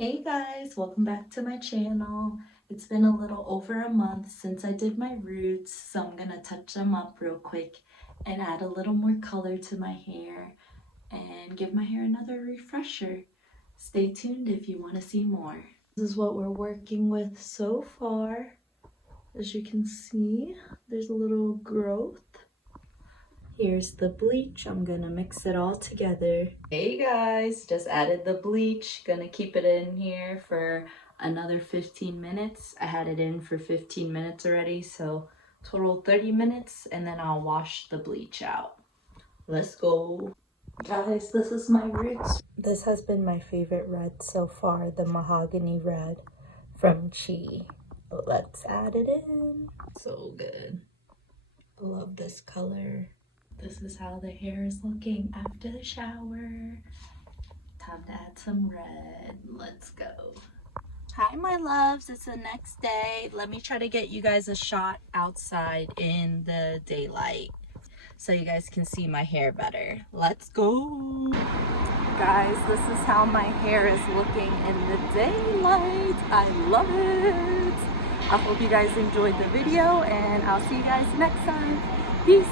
Hey guys, welcome back to my channel. It's been a little over a month since I did my roots, so I'm gonna touch them up real quick and add a little more color to my hair and give my hair another refresher. Stay tuned if you want to see more. This is what we're working with so far. As you can see, there's a little growth. Here's the bleach. I'm gonna mix it all together. Hey guys, just added the bleach. Gonna keep it in here for another 15 minutes. I had it in for 15 minutes already, so total 30 minutes, and then I'll wash the bleach out. Let's go. Guys, this is my roots. This has been my favorite red so far, the mahogany red from Chi. Let's add it in. So good. Love this color. This is how the hair is looking after the shower. Time to add some red. Let's go. Hi, my loves. It's the next day. Let me try to get you guys a shot outside in the daylight so you guys can see my hair better. Let's go. Guys, this is how my hair is looking in the daylight. I love it. I hope you guys enjoyed the video, and I'll see you guys next time. Peace.